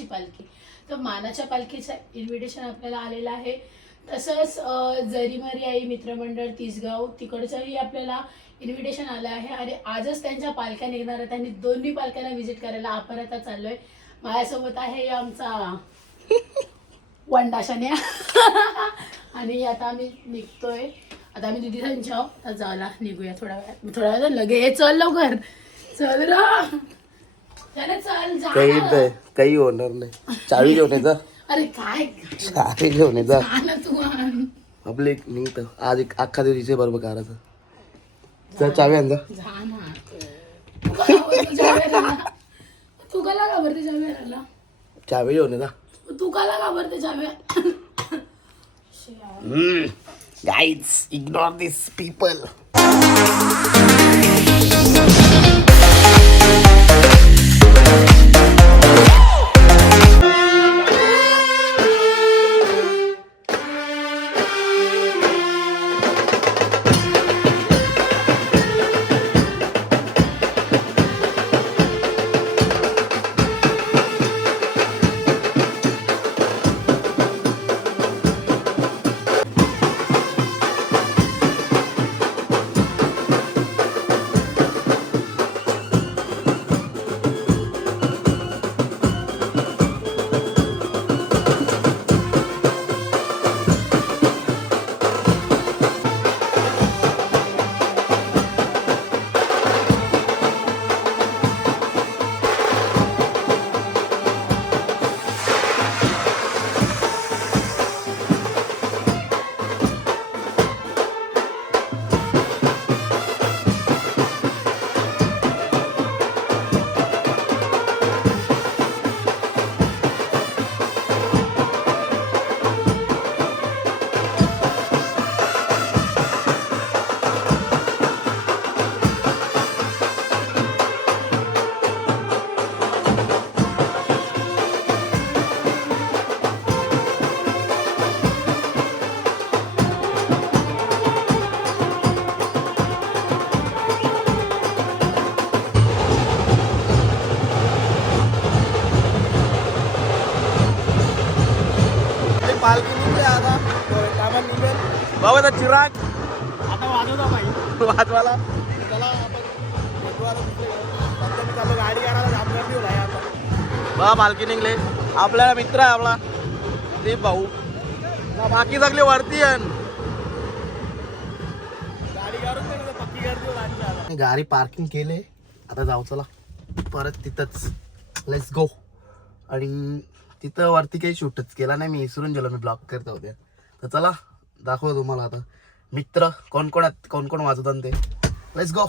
मानाची पालखी. तर मानाच्या पालखीचं इन्व्हिटेशन आपल्याला आलेलं आहे. तसंच जरीमरी आई मित्रमंडळ तिसगाव तिकडचंही आपल्याला इन्व्हिटेशन आलं आहे. आणि आजच त्यांच्या पालख्या निघणार आहेत. त्यांनी दोन्ही पालख्यांना व्हिजिट करायला आपण आता चाललोय. माझ्यासोबत आहे आमचा वंडाशान्या आणि आता आम्ही निघतोय. आता आम्ही दिदी त्यांच्या आता जायला निघूया थोड्या वेळात लगेच. चल लवकर चल रा चल जा. काही होणार नाही. चावी घेऊन येजा. अरे काय चावी घेऊन येजा. तू आपले निघत आज एक अख्खा दिवशी बरोबर करायचं. चल चावी आण जा. जा ना तू कला घाबरते जाव्याला. चावी घेऊन येजा. तू कला घाबरते जाव्या. Guys, ignore these people. पालखी निघते आता. कामात निघेल बाबा तर चिराग आता वाजवता पाहिजे वाजवाला. त्याला आपण गाडी करायला जाम गर्दी होईल आता. बा पालखी निघले. आपल्याला मित्र आहे आपला ते भाऊ. बाकी सगळे वरती आहे. गाडी करून पक्की गर्दी होईल. गाडी पार्किंग केले. आता जाऊ चला परत तिथंच. Let's go. आणि तिथं वरती काही शूटच केला नाही मी. विसरून गेलो मी ब्लॉग करता होत्या. तर चला दाखव तुम्हाला आता मित्र कोण कोण वाजवतात ते. Let's go.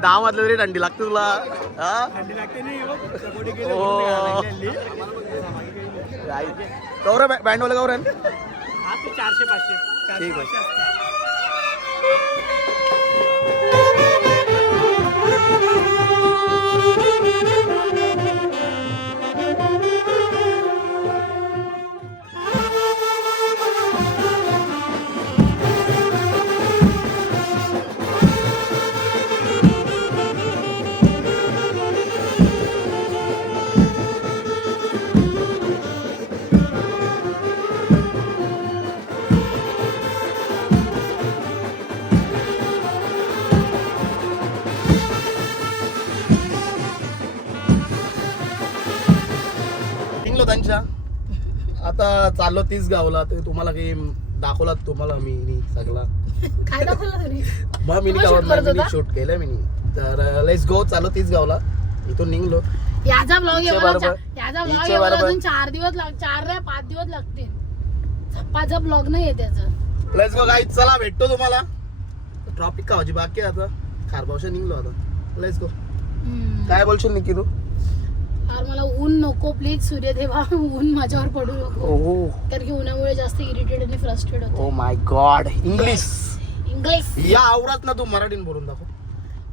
दहा वाजले तरी थंडी लागते तुला. गौरव बँडवाला गौरव 400-500 ठीक आहे. त्यांच्या. आता चाललो 30 गावला. ते तुम्हाला काही दाखवला तुम्हाला मी सगळा काय दाखवलं तरी मग मी शूट केलंय मी. तर लेट्स गो. चाललो 30 गावला. इथून निघलो. याचा ब्लॉग हिचे बरोबर. अजून 4 दिवस 4 नाही 5 दिवस लागतील. झप्पाचा ब्लॉग नाही आहे त्याचं. Let's go guys. चला भेटतो तुम्हाला. ट्रॉपिक खावायची बाकी आहे आता. खारबावशा निघलो आता. Let's go. काय बोलशील निकी तू? यार मला ऊन नको प्लीज सूर्यदेवा. ऊन माझ्यावर पडू नको. कारण की उन्हामुळे जास्त इरिटेड आणि फ्रस्ट्रेट होतो. Oh my God. इंग्लिश या इंग्लिश आवरात ना तू मराठीत बोलून दाखव.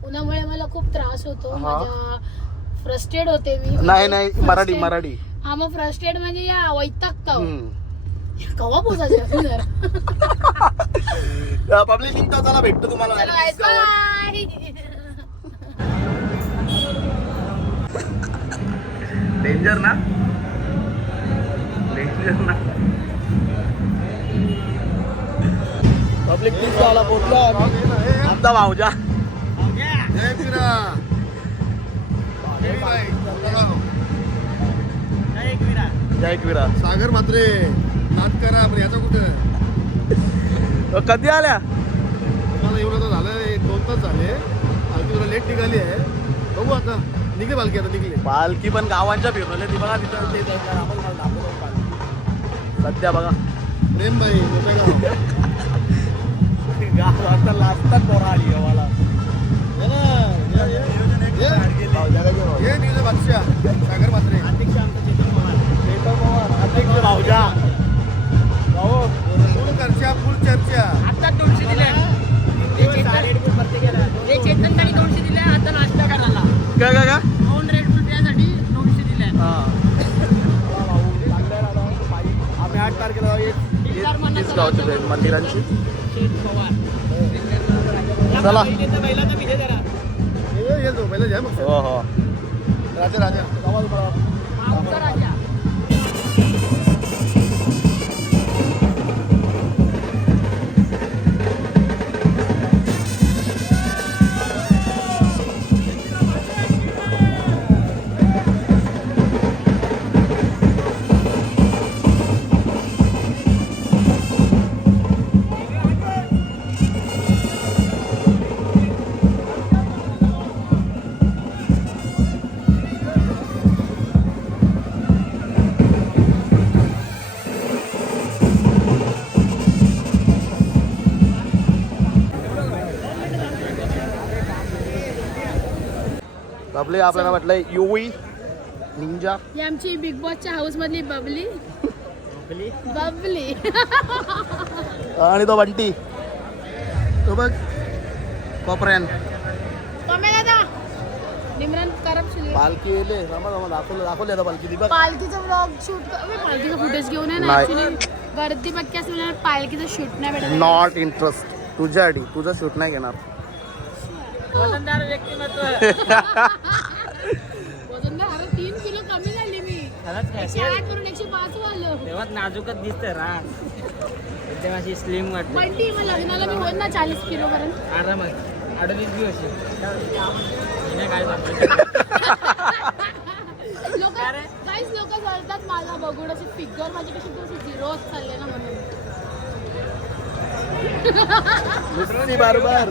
उन्हामुळे मला खूप त्रास होतो. माझ्या फ्रस्ट्रेट होते मी. नाही मराठी. हा मग फ्रस्ट्रेट म्हणजे या वैतागता कवा पोचायचं पब्लिक निघतो. चला भेटतो तुम्हाला. डेंजर ना. पब्लिक तीच गावाला पोहोचलो आमचा भाऊजा. जय एकविरा. सागर मात्रे नाद करा पण याचा कुठं कधी आल्या? तुम्हाला एवढं तर झालं 2 तास झाले. पालखी तुला लेट निघाली आहे. बघू आता निघले पालखी. आता निघले पालखी पण गावांच्या फिरवल्या ती बघा तिथं. सध्या बघा प्रेम भाई गावात लाजतात पोरा आली गावाला. हे निघले बादशाह सागर मात्रे अध्यक्ष भाऊजा. फुल चर्चा फुल चर्चा. आता 200 दिले. चेतनसाठी 200 दिले. आता नाश्ता करायला काय 2 रेड फुल प्यासाठी 200 दिले. आम्ही 8 तारखेला गावचे मंदिरांची. चला. येतो पहिला जाय मग. हो हो. राजा राजा आमचा राजा. आपले आपल्याला म्हटलंय युवी निंजा. ही आमची बिग बॉसच्या हाऊस मधली बबली. आणि तो बंटी. तो बघ कोपऱ्यान. निमरन करप पालखी येले. दाखवले आता पालखी. ती बघ पालखीचा ब्लॉग शूट. पालखीचा फुटेज घेऊन आहे ना. ऍक्च्युली गर्दी पक्की असल्यामुळे पालखीचं शूट नाही भेटत. Not interest. तुझ्यासाठी तुझं शूट नाही घेणार. वजनदार व्यक्तिमत्व. वजनदार 3 किलो कमी झाली मी. 108 वरून 105 आलं. तेव्हा नाजूकच दिसतं रा. तेव्हा अशी स्लिम वाटते. बंटी मग लग्नाला मी होईल ना 40 किलो पर्यंत. आरामात 28 दिवस काय लोक चालतात मला बघून अशी फिगर माझी कशी झिरो चालले ना म्हणून. बरोबर.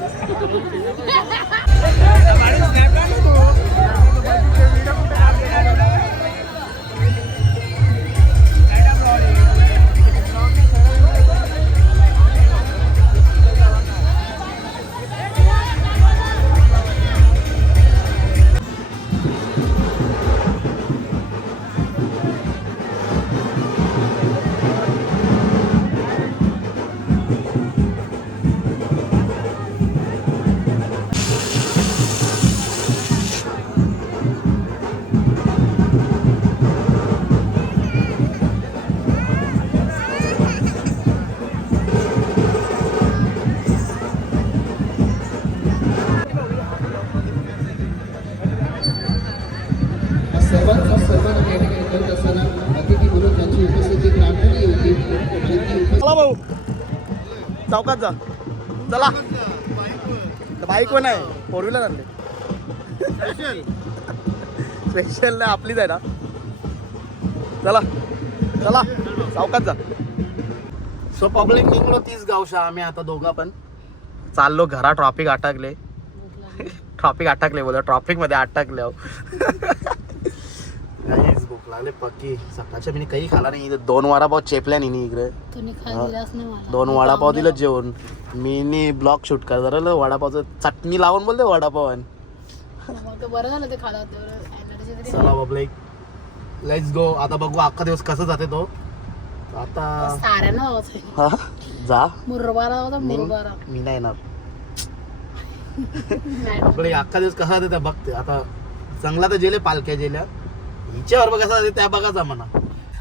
चला भाऊ चौकात जा. चला. बाईक वर नाही 4 व्हीलर आणले. स्पेशल नाही आपलीच आहे ना. चला चला सावकाश जा. सो पब्लिक निघलो 30 गावशा. आम्ही आता दोघं पण चाललो घरा. ट्रॉफिक अटकले. ट्रॉफिक अटकले बोला. ट्रॉफिक मध्ये अटकले. काहीच भूक लागले पक्की. सकाळच्या मी काही खाला नाही. इथे 2 वडापाव चेपल्या नाही इकडे. खायला दिलाच नाही मला. 2 वडापाव दिलं जेवण. मी ब्लॉग शूट करणार वडापावचं चटणी लावून बोलते वडापाव. बरं झालं ते खाला. एनर्जी चला पब्लिक लेट्स गो. आता बघू अख्खा दिवस कसं जाते तो. आता साऱ्यांना हा जा. मुरबारा होता मुरबारा. मी नाही येणार. आपले अख्खा दिवस कसा जाते त्या बघते. आता चांगला तर जेले पालख्या जेल्या. हिच्यावर कसा जाते त्या बघाचा म्हणा.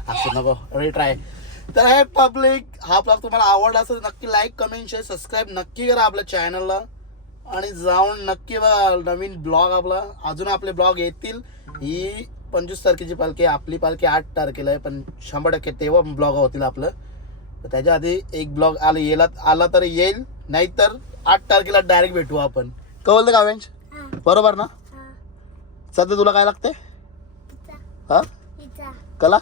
असं नको ट्राय. तर हे पब्लिक हा ब्लॉग तुम्हाला आवडला असेल नक्की लाईक कमेंट शेअर सबस्क्राईब नक्की करा आपल्या चॅनलला. आणि जाऊन नक्की बघा नवीन ब्लॉग आपला. अजून आपले ब्लॉग येतील. ही 25 तारखेची पालखी. आपली पालखी 8 तारखेला आहे. पण 100% तेव्हा ब्लॉग होतील आपलं. तर त्याच्या आधी एक ब्लॉग आला तर येईल. नाहीतर 8 तारखेला डायरेक्ट भेटू आपण. कळलं का वेंच? बरोबर ना? सध्या तुला काय लागते? हा कला.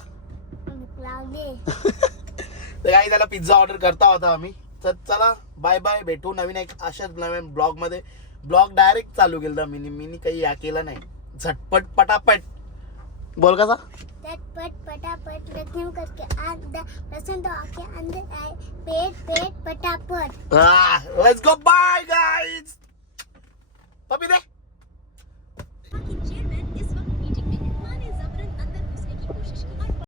तर काही त्याला पिझ्झा ऑर्डर करता होता आम्ही. तर चला बाय बाय. भेटू नवीन एक अशाच नवीन ब्लॉग मध्ये. ब्लॉग डायरेक्ट चालू केला मी काही या केला नाही. झटपट पटापट बोल कसा. झटपट पटापट रखने करके अंदर लहसुन तो आके अंदर आए पेट पेट पटापट. Let's go bye guys.